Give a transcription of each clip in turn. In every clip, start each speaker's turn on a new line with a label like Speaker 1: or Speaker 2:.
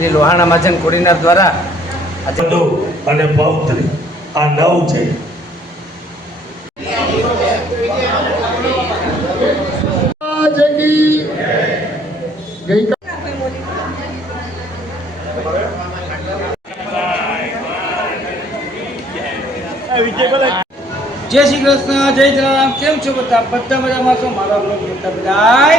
Speaker 1: શ્રી લોહાણા મહાજન કોડીનાર દ્વારા
Speaker 2: અને પૌત્ર આ નવ છે.
Speaker 3: જય શ્રી કૃષ્ણ જય જલારામ. કેમ છો બધા? બધા મજામાં છો? મારા બધા બધાય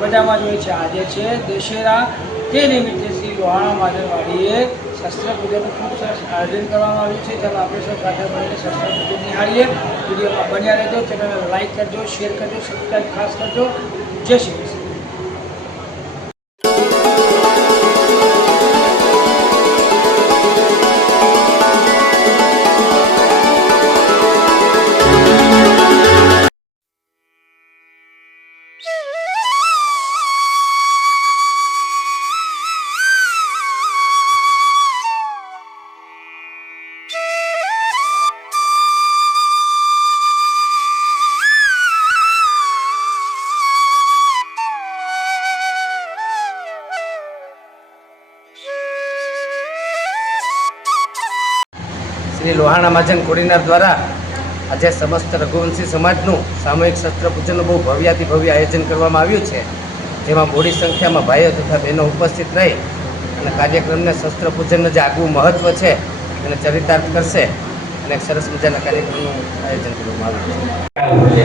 Speaker 3: મજામાં જોઈએ છે. આજે છે દશેરા. તે નિમિત્તે લોહાણા માધવવાડીએ શસ્ત્ર પૂજાનું ખૂબ સરસ આયોજન કરવામાં આવ્યું છે. ચાલો આપણે સૌ સાથે મળીને શસ્ત્ર પૂજન નિહાળીએ. વિડીયોમાં બન્યા રહેજો. ચેનલને લાઇક કરજો, શેર કરજો સબસ્ક્રાઈબ ખાસ કરજો. જય શ્રી કૃષ્ણ.
Speaker 1: લોહાણા મહાજન કોડીનાર દ્વારા આજે સમસ્ત રઘુવંશી સમાજનું સામૂહિક શસ્ત્ર પૂજનનું બહુ ભવ્યાતિ ભવ્ય આયોજન કરવામાં આવ્યું છે. જેમાં મોટી સંખ્યામાં ભાઈઓ તથા બહેનો ઉપસ્થિત રહી અને કાર્યક્રમને શસ્ત્ર પૂજનનું જે આગવું મહત્ત્વ છે એને ચરિતાર્થ કરશે અને સરસ મજાના કાર્યક્રમનું આયોજન કરવામાં આવ્યું છે.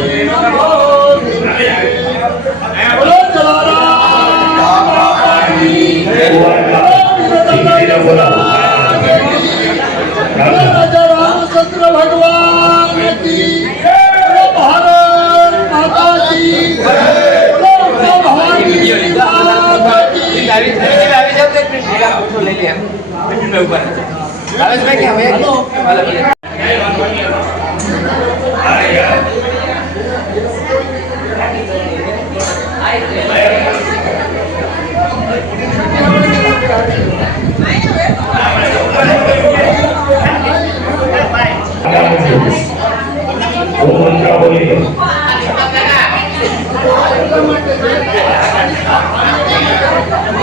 Speaker 4: लेके हम बिल्डिंग में ऊपर अरे इसमें क्या
Speaker 2: है हेलो Thank you.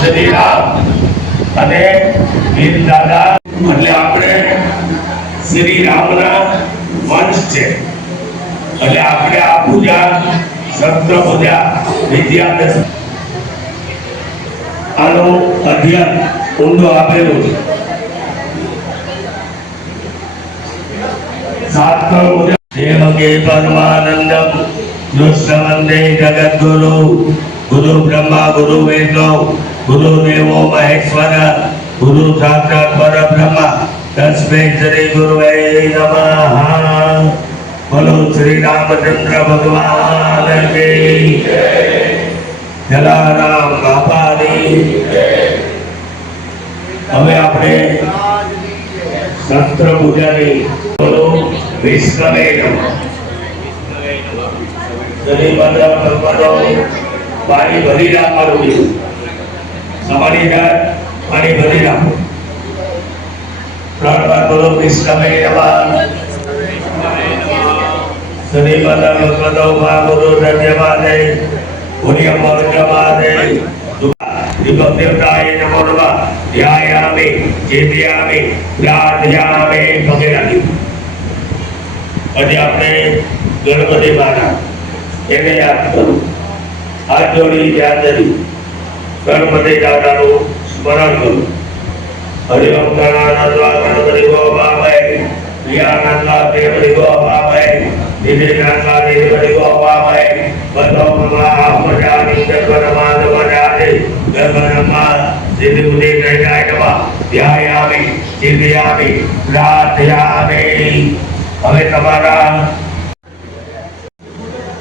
Speaker 2: શ્રી અને વીર દાદા. એટલે આપણે શ્રી રામના વંશ છે. એટલે આપણે આ પૂજા શસ્ત્ર પૂજા વિદ્યા આનું અધ્યયન ઊંડો આપેલું છે. શાસ્ત્ર મુજબ દેવકે પરમાનંદમ. કૃષ્ણ વંદે જગદ્ગુરુ ગુરુ બ્રહ્મા ગુરુ વિષ્ણુ ગુરુ દેવો મહેશ્વર ગુરુ સાક્ષાત પરબ્રહ્મ તસ્મે શ્રી ગુરુવે નમઃ બોલો શ્રી રામચંદ્ર ભગવાન કી જલારામ બાપાની હવે આપણે શસ્ત્ર પૂજાની બોલો વિશ્વમે નમઃ ભદ્ર ભગવાનો પાણી ભરી રાખવાનું છે તમારી પાણી ભરી રાખો. ત્રણ વાર બોલો વિશ્વમે નમઃ શ્રી ભદ્ર ભગવાનો મા ગુરુ ધન્યવાદે પુણ્યમ વર્ગમાદે દેવતાય નમો નમઃ. ધ્યાયામિ ચિંતયામિ પ્રાર્થયામિ લાગી પછી આપણે ગણપતિ માતા એને હાથ જોડી યાદ કરી ગણપતિ દાદાનું સ્મરણ કરું. હરિઓમ ગણાનંદવા ગણપતિ દેવરી ગોપામય દિવ્યનંદવા દેવરી ગોપામય બદોમમાં મજાની જગવનમાં મજાની ગગનમાં દિવ્ય ઉદય નયનાય નમઃ ધ્યાયામિ હવે તમારા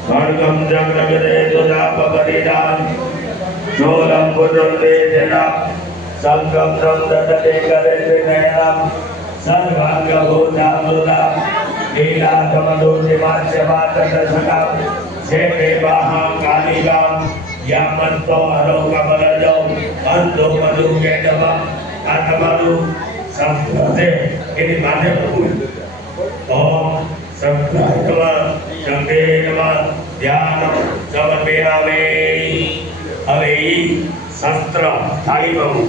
Speaker 2: खड़गम जग्रगरे सुधापरिणाम शूलम पुरुषेजनम संगम रम ददते करे त्रिनयनम। सर्वांगभूताम सुधाम लीलाकमदोषिमाचमातसकम सेवे वाहां कालिकाम यामन्तो अरोकमरजो अंतो मधुकेतमं कथमनु संस्कृते। इति माने प्रभु નમઃ ચલ સમર્પયામે હવે ઈ શસ્ત્ર થાળી બહુ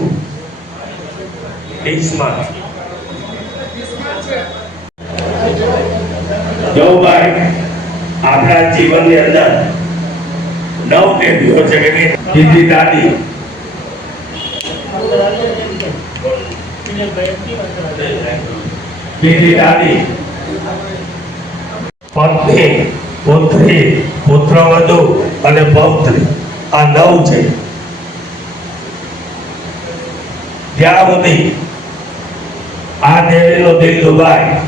Speaker 2: ડિસ્મત જો ભાઈ, આપણા જીવનની અંદર નવ પેઢીઓ છે કે? દીદી. દાદી દીદી દાદી. પત્ની, પુત્રી પુત્રવધુ અને પૌત્રી આ નવ છે. ત્યાં સુધી આ દેવીનો દિલ પાણી.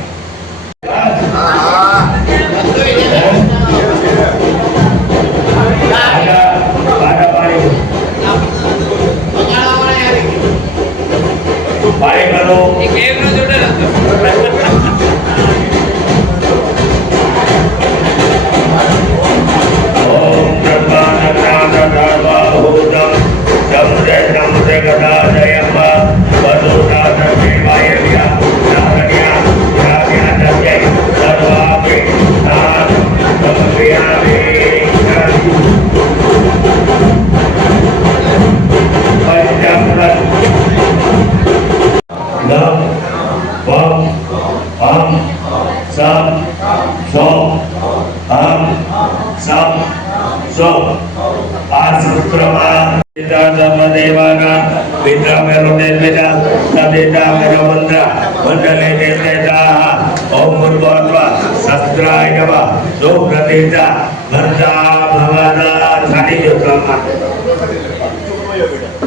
Speaker 2: પાણી કરો.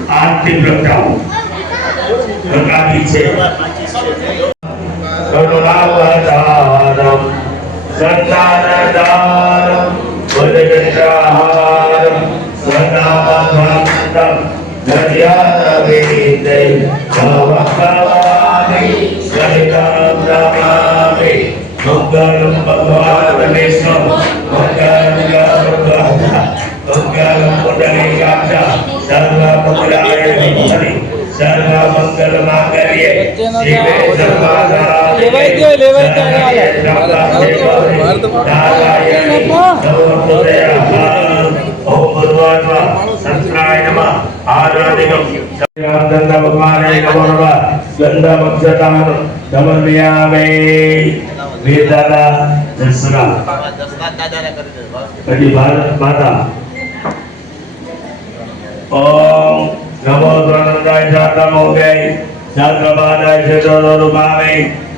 Speaker 2: આરતી પ્રગટાવો પ્રકાશી છે કરુણાવતારમ સંતાનદારમ
Speaker 3: ગયો,
Speaker 2: નારાયણ ઓમ ભગવાન સંતરાય નમઃ આરાધિકમ ગંધા ભગવાને નમો નમઃ ગંધા મક્ષતાન સમર્પયામે વેદાના દર્શના પછી ભારત માતા. ઓમ નમો ધનંદાય શાતમોગે શાત્રપાદાય શેતોરુભાવે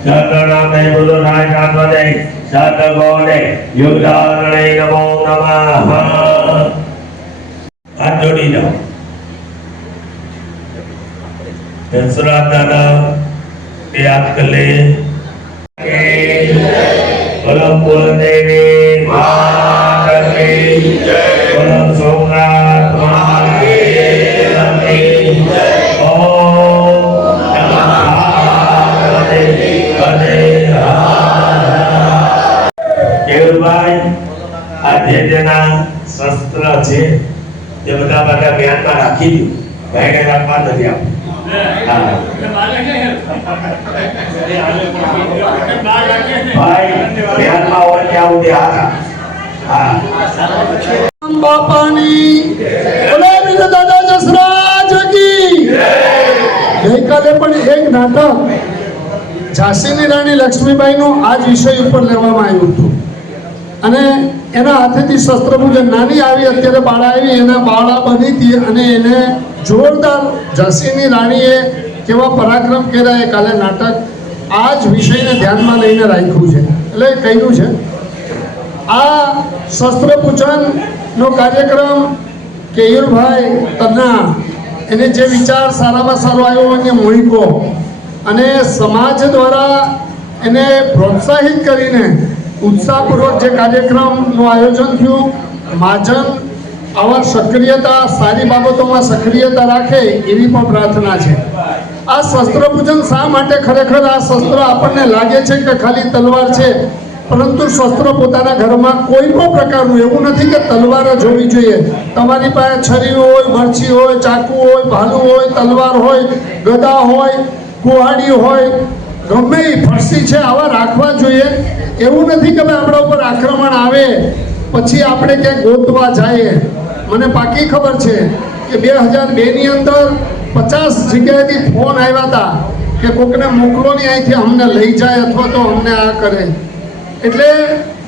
Speaker 2: શાત્રનામે બુધનાય શાત્વદે શાત્રગોણે યુદ્ધારણે નમો નમઃ. હાથ જોડી જાઓ. એ હાથ કર લે કલમ કુલદેવી માતા કી જય કલમ સોમનાથ મહાદેવની જય ઓમ કેવલભાઈ આ જે શસ્ત્ર છે તે બધા બધા ધ્યાનમાં રાખી દો ભાઈને રાખવા નથી આપ
Speaker 4: બાપાની દાદા જસરાજ કી પણ એક નાટક ઝાંસીની રાણી લક્ષ્મીબાઈનું આ જ વિષય ઉપર લેવામાં આવ્યું હતું. અને એના હાથેથી શસ્ત્ર પૂજન નાની આવી અત્યારે બાળા આવી, એના બાળા બની હતી અને એને જોરદાર ઝાંસીની રાણીએ કેવા પરાક્રમ કર્યા, એ કાલે નાટક આ જ વિષયને ધ્યાનમાં લઈને રાખ્યું છે. એટલે કહ્યું છે, આ શસ્ત્ર પૂજનનો કાર્યક્રમ કેયુરભાઈ તન્ના, એને જે વિચાર સારામાં સારો આવ્યો એને મૂકો અને સમાજ દ્વારા એને પ્રોત્સાહિત કરીને ઉત્સાહપૂર્વક જે કાર્યક્રમનું આયોજન થયું મહાજન આવા સક્રિયતા, સારી બાબતોમાં સક્રિયતા રાખે એવી પણ પ્રાર્થના છે. આ શસ્ત્ર પૂજન શા માટે ખરેખર આ શસ્ત્ર આપણને લાગે છે કે ખાલી તલવાર છે? પરંતુ શસ્ત્ર પોતાના ઘરમાં કોઈ પણ પ્રકારનું એવું નથી કે તલવાર જ હોવી જોઈએ. તમારી પાસે છરી હોય, મરચી હોય, ચાકુ હોય, ભાલું હોય, તલવાર હોય, ગદા હોય, કુહાડી હોય ગમે એ ફરસી છે, આવા રાખવા જોઈએ. એવું નથી કે ભાઈ આપણા ઉપર આક્રમણ આવે, પછી આપણે ક્યાંક ગોતવા જઈએ. મને પાકી ખબર છે કે બે હજાર બેની અંદર પચાસ જગ્યાએથી ફોન આવ્યા હતા કે કોકને મોકલો નહીં અહીંથી અમને લઈ જાય અથવા તો અમને આ કરે. એટલે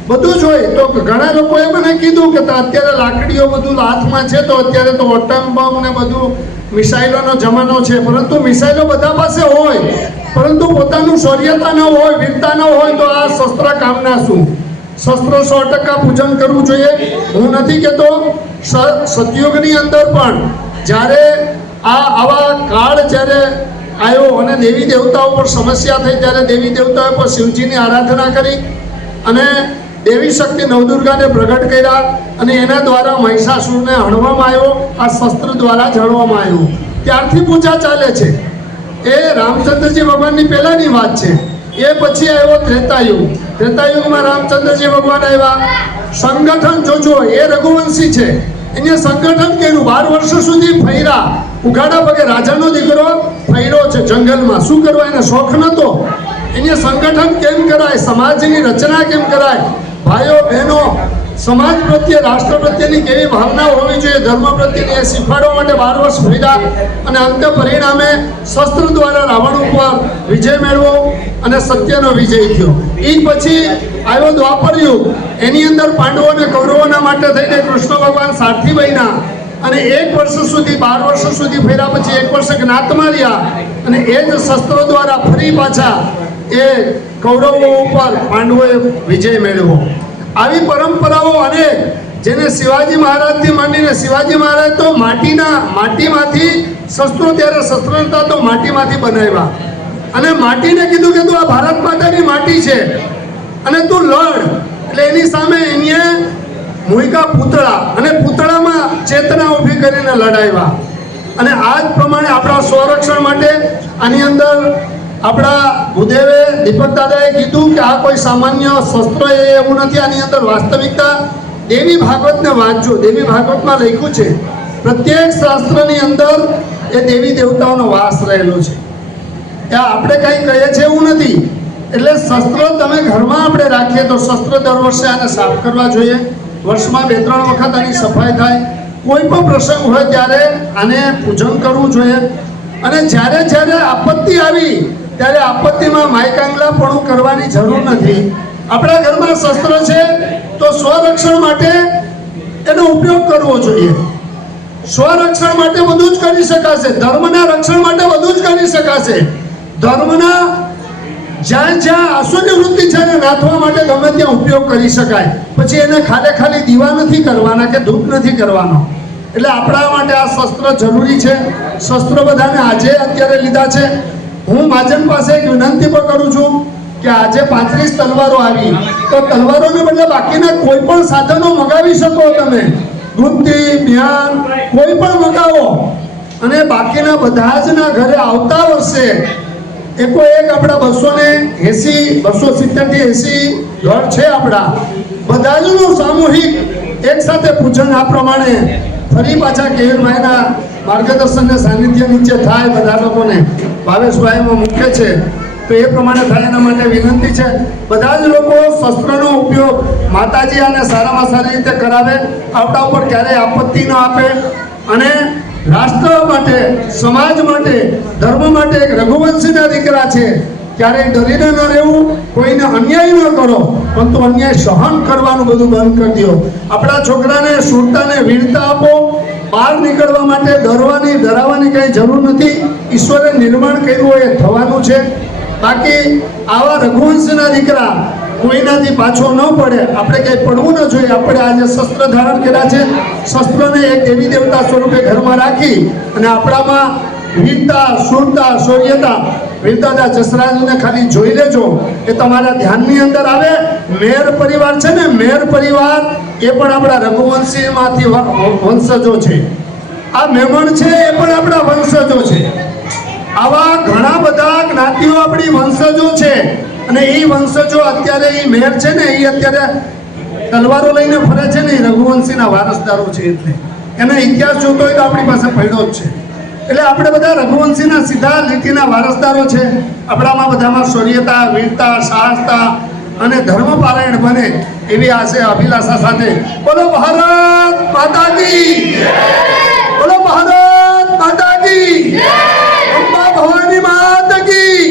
Speaker 4: બધું જ હોય. તો ઘણા લોકોએ મને કીધું કે અત્યારે લાકડીઓ બધું હાથમાં છે, તો અત્યારે તો ઓટમ બમ ને બધું મિસાઇલોનો જમાનો છે. પરંતુ મિસાઇલો બધા પાસે હોય. પરંતુ પોતાનું શૌર્યતા ન હોય, વીરતા ન હોય, તો આ શસ્ત્ર કામના શું? શસ્ત્ર સો ટકા પૂજન કરવું જોઈએ. હું નથી કહેતો સતયુગની અંદર પણ જ્યારે આ આવા કાળ જ્યારે આવ્યો અને દેવી દેવતાઓ પર સમસ્યા થઈ, ત્યારે દેવી દેવતાઓ પર શિવજીની આરાધના કરી અને દેવી શક્તિ નવદુર્ગાને પ્રગટ કર્યા અને એના દ્વારા મહિષાસુરને હણવામાં આવ્યો, આ શસ્ત્ર દ્વારા જાણવામાં આવ્યું. ત્યારથી પૂજા ચાલે છે. એ રામચંદ્રજી ભગવાનની પહેલાની વાત છે. એ પછી આવ્યો ત્રેતાયુગ. ત્રેતાયુગમાં રામચંદ્રજી ભગવાન આવ્યા. સંગઠન જોજો, એ રઘુવંશી છે. એને સંગઠન કર્યું. બાર વર્ષ સુધી ફર્યા. ઉઘાડા પગે રાજાનો દીકરો ફર્યો છે જંગલમાં. શું કરવા? એને શોખ નતો એને સંગઠન કેમ કરાય? સમાજની રચના કેમ કરાય? ભાઈઓ, બહેનો સમાજ પ્રત્યે, રાષ્ટ્ર પ્રત્યેની કેવી ભાવના હોવી જોઈએ, ધર્મ પ્રત્યેની એ શીખવાડવા માટે બાર વર્ષ ફર્યા અને અંતે પરિણામે શસ્ત્ર દ્વારા રાવણ ઉપર વિજય મેળવો અને સત્યનો વિજય થયો. એ પછી આવ્યો દ્વાપર યુગ એની અંદર પાંડવો અને કૌરવોના માટે થઈને કૃષ્ણ ભગવાન સારથી બન્યા. અને એક વર્ષ સુધી, બાર વર્ષ સુધી ફેર્યા પછી એક વર્ષ જ્ઞાતમાં રહ્યા અને એ જ શસ્ત્રો દ્વારા ફરી પાછા એ કૌરવો ઉપર પાંડવોએ વિજય મેળવ્યો. આવી પરંપરાઓ અનેક જેને શિવાજી મહારાજથી માંડીને શિવાજી મહારાજ તો માટીના, માટીમાંથી શસ્ત્રો ત્યારે શસ્ત્ર હતા તો માટીમાંથી બનાવ્યા. અને માટીને કીધું કે તું આ ભારત માતાની માટી છે. અને તું લડ. એટલે એની સામે એને મુઈકા પૂતળા અને પૂતળામાં ચેતના ઊભી કરીને લડાવ્યા. અને આ જ પ્રમાણે આપણા સંરક્ષણ માટે આની અંદર આપણા ભૂદેવે દીપક દાદાએ કીધું કે આ કોઈ સામાન્ય શસ્ત્ર એ એવું નથી, આની અંદર વાસ્તવિકતા. દેવી ભાગવતને વાંચજો. દેવી ભાગવતમાં લખ્યું છે, પ્રત્યેક શાસ્ત્રની અંદર એ દેવી દેવતાઓનો વાસ રહેલો છે. ત્યાં આપણે કંઈ કહીએ છીએ એવું નથી. એટલે શસ્ત્ર તમે ઘરમાં આપણે રાખીએ તો શસ્ત્ર દર વર્ષે આને સાફ કરવા જોઈએ. વર્ષમાં બે, ત્રણ વખત આની સફાઈ થાય. કોઈ પણ પ્રસંગ હોય ત્યારે આને પૂજન કરવું જોઈએ. અને જ્યારે જ્યારે આપત્તિ આવી ત્યારે આપત્તિમાં માયકાંગલાપણું કરવાની જરૂર નથી. આપણા ઘરમાં શસ્ત્ર છે, તો સ્વરક્ષણ માટે એનો ઉપયોગ કરવો જોઈએ. સ્વરક્ષણ માટે બધું જ કરી શકાશે. ધર્મના રક્ષણ માટે બધું જ કરી શકાશે. ધર્મના જ્યાં જ્યાં આસુરી વૃત્તિ છે એને નાથવા માટે ગમે ત્યાં ઉપયોગ કરી શકાય. પછી એને ખાલી ખાલી દીવા નથી કરવાના કે ધૂપ નથી કરવાનો. એટલે આપણા માટે આ શસ્ત્ર જરૂરી છે. શસ્ત્ર બધાને આજે અત્યારે લીધા છે. હું મહાજન પાસે એક વિનંતી પણ કરું છું કે આજે પાંત્રીસ તલવારો આવી. તો તલવારોને બદલે બાકીના કોઈ પણ સાધનો મગાવી શકો તમે. ગુમતી બિયાન કોઈ પણ મગાવો. અને બાકીના બધા જ ના ઘરે આવતા વર્ષે એકો એક આપણા બસો ને એસી, બસો સિત્તેરથી એસી ઘર છે આપણા. બધા જનું સામૂહિક એક સાથે પૂજન આ પ્રમાણે ફરી પાછા કેવીરભાઈના માર્ગદર્શન ને સાનિધ્ય નીચે થાય બધા લોકોને. ભાવેશભાઈમાં મુખ્ય છે. તો એ પ્રમાણે થાય એના માટે વિનંતી છે. બધા જ લોકો શસ્ત્રનો ઉપયોગ માતાજી અને સારામાં સારી રીતે કરાવે, આવતા ઉપર ક્યારેય આપત્તિ ન આપે. અને રાષ્ટ્ર માટે, સમાજ માટે, ધર્મ માટે એક રઘુવંશીના દીકરા છે. ક્યારેય ડરીને ન રહેવું, કોઈને અન્યાય ન કરો, પરંતુ અન્યાય સહન કરવાનું બધું બંધ કરી દો. આપણા છોકરાને શુરતાને વીરતા આપો બહાર નીકળવા માટે ડરવાની, ડરાવવાની કંઈ જરૂર નથી. ઈશ્વરે નિર્માણ કર્યું હોય એ થવાનું છે. બાકી આવા રઘુવંશના દીકરા કોઈનાથી પાછો ન પડે. આપણે કંઈ પડવું ન જોઈએ. આપણે આજે શસ્ત્ર ધારણ કર્યા છે. શસ્ત્રને એક દેવી દેવતા સ્વરૂપે ઘરમાં રાખી અને આપણામાં વીરતા શૂરતા શૌર્યતા વીરતાના જસરાજને ખાલી જોઈ લેજો એ તમારા ધ્યાનની અંદર આવે. મેર પરિવાર છે ને, મેર પરિવાર એ પણ આપણા રઘુવંશીમાંથી વંશજો છે. આ મેમણ છે એ પણ આપણા વંશજો છે. આવા ઘણા બધા જ્ઞાતિઓ આપણી વંશજો છે. અને એ વંશજો અત્યારે એ મેર છે ને, એ અત્યારે તલવારો લઈને ફરે છે ને, એ રઘુવંશીના વારસદારો છે એટલે. એનો ઇતિહાસ જોતો હોય તો આપણી પાસે પડ્યો જ છે. એટલે આપણે બધા રઘુવંશીના સીધા લીટીના વારસદારો છે. આપણામાં બધામાં શૌર્યતા વીરતા, સાહસતા અને ધર્મપારાયણ બને એવી આશે અભિલાષા સાથે. બોલો ભારત માતાજી બોલો ભારત માતાજી ભવાની માત કી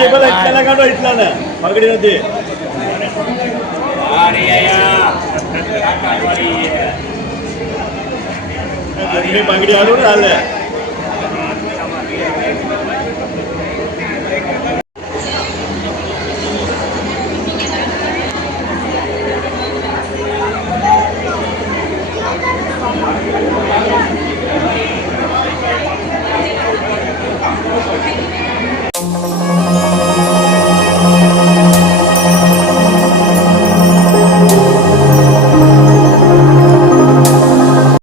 Speaker 5: केबल ऐकायला काढू इथला ना पगडी होती पगडी आडून आलं